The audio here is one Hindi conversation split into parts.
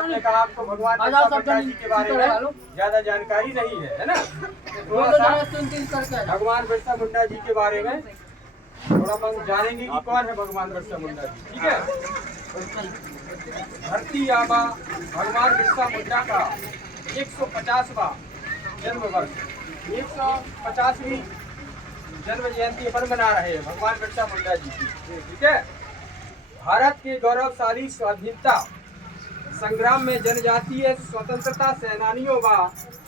आपने कहा आपको भगवान बिरसा मुंडा जी के बारे में ज्यादा जानकारी नहीं है ना? थोड़ा सा भगवान बिरसा मुंडा जी के बारे में थोड़ा हम जानेंगे कि कौन है भगवान बिरसा मुंडा जी। ठीक है, धरती आबा भगवान बिरसा मुंडा का 150वां जन्म वर्ष, 150वीं जन्म जयंती अपन मना रहे हैं भगवान बिरसा मुंडा जी की। ठीक है, भारत के गौरवशाली स्वाधीनता संग्राम में जनजातीय स्वतंत्रता सेनानियों व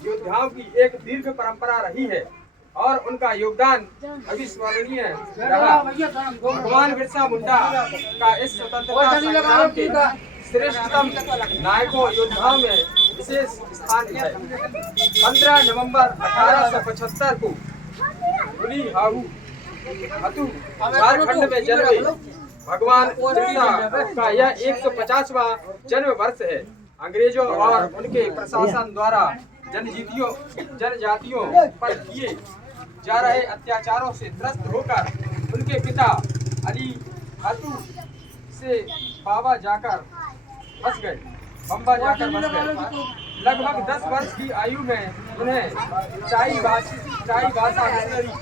योद्धाओं की एक दीर्घ परंपरा रही है और उनका योगदान अविस्मरणीय रहा। भगवान बिरसा मुंडा का इस स्वतंत्रता संग्राम के श्रेष्ठतम नायकों योद्धाओं में विशेष स्थान है। 15 नवंबर 1875 को गुली हाऊ हतू झारखंड में जन्मे भगवान बिरसा का यह 150वां जन्म वर्ष है। अंग्रेजों और उनके प्रशासन द्वारा जनजातियों पर किए जा रहे अत्याचारों से त्रस्त होकर उनके पिता अली हतू से बम्बा जाकर बस गए। लगभग 10 वर्ष की आयु में उन्हें चाई भाषा मिशनरी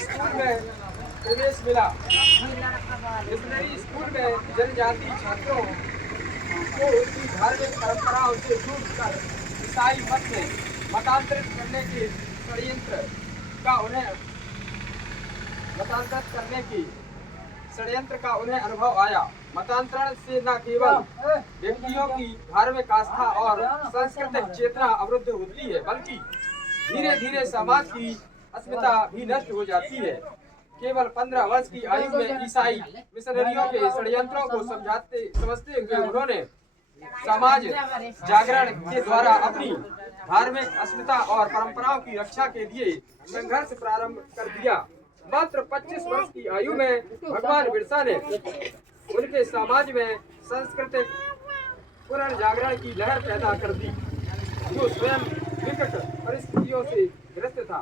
स्कूल में प्रवेश मिला। मिशनरी स्कूल में जनजाति छात्रों को उनकी धार्मिक परंपराओं से दूर ईसाई मत में मतांतरित करने के षड्यंत्र का उन्हें अनुभव आया। मतांतरण से न केवल व्यक्तियों की धार्मिक आस्था और सांस्कृतिक चेतना अवरुद्ध होती है, बल्कि धीरे धीरे समाज की अस्मिता भी नष्ट हो जाती है। केवल 15 वर्ष की आयु में ईसाई मिशनरियों के षड्यंत्रों को समझते हुए उन्होंने समाज जागरण के द्वारा अपनी धार्मिक अस्मिता और परंपराओं की रक्षा के लिए संघर्ष प्रारंभ कर दिया। मात्र 25 वर्ष की आयु में भगवान बिरसा ने उनके समाज में सांस्कृतिक पुनर्जागरण की लहर पैदा कर दी, जो स्वयं विकट परिस्थितियों से ग्रस्त था।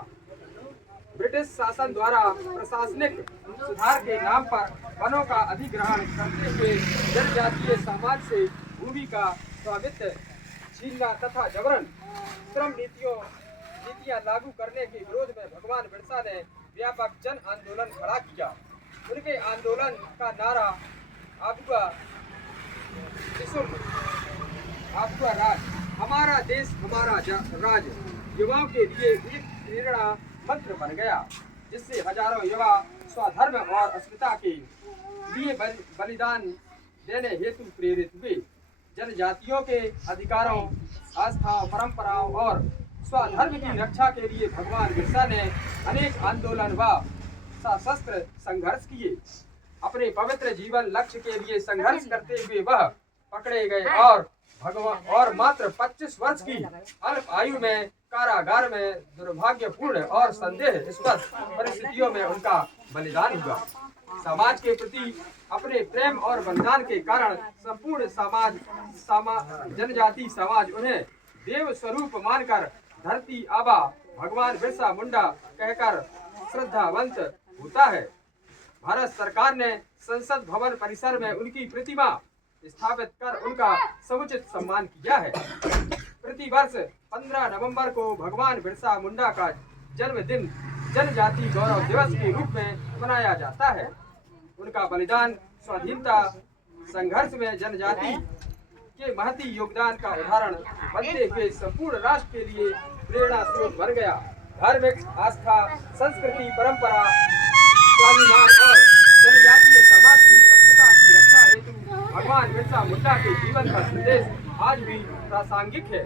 ब्रिटिश शासन द्वारा प्रशासनिक सुधार के नाम पर वनों का अधिग्रहण करते हुए जनजातीय समाज से भूमि का स्वामित्व छीनना तथा जबरन श्रम नीतियां लागू करने के विरोध में भगवान बिरसा ने व्यापक जन आंदोलन खड़ा किया। उनके आंदोलन का नारा आपका राज, हमारा देश हमारा राज युवाओं के लिए एक प्रेरणा मंत्र बन गया, जिससे हजारों युवा स्वधर्म और अस्मिता के लिए बलिदान देने हेतु प्रेरित हुए। जनजातियों के अधिकारों, आस्थाओं, परंपराओं और स्वधर्म की रक्षा के लिए भगवान बिरसा ने अनेक आंदोलन व सशस्त्र संघर्ष किए। अपने पवित्र जीवन लक्ष्य के लिए संघर्ष करते हुए वह पकड़े गए और मात्र 25 वर्ष की अल्प आयु में कारागार में दुर्भाग्यपूर्ण और संदेहास्पद परिस्थितियों में उनका बलिदान हुआ। समाज के प्रति अपने प्रेम और बलिदान के कारण संपूर्ण जनजाति समाज उन्हें देव स्वरूप मानकर धरती आबा भगवान बिरसा मुंडा कहकर श्रद्धावंत होता है। भारत सरकार ने संसद भवन परिसर में उनकी प्रतिमा स्थापित कर उनका समुचित सम्मान किया है। प्रतिवर्ष 15 नवंबर को भगवान बिरसा मुंडा का जन्मदिन जनजाति गौरव दिवस के रूप में मनाया जाता है। उनका बलिदान स्वाधीनता संघर्ष में जनजाति के महती योगदान का उदाहरण बनते हुए संपूर्ण राष्ट्र के लिए प्रेरणा स्रोत बन गया। धार्मिक आस्था, संस्कृति, परंपरा, स्वाभिमान और जनजातीय समाज की अस्मिता की रक्षा हेतु भगवान बिरसा मुंडा के जीवन का संदेश आज भी प्रासंगिक है।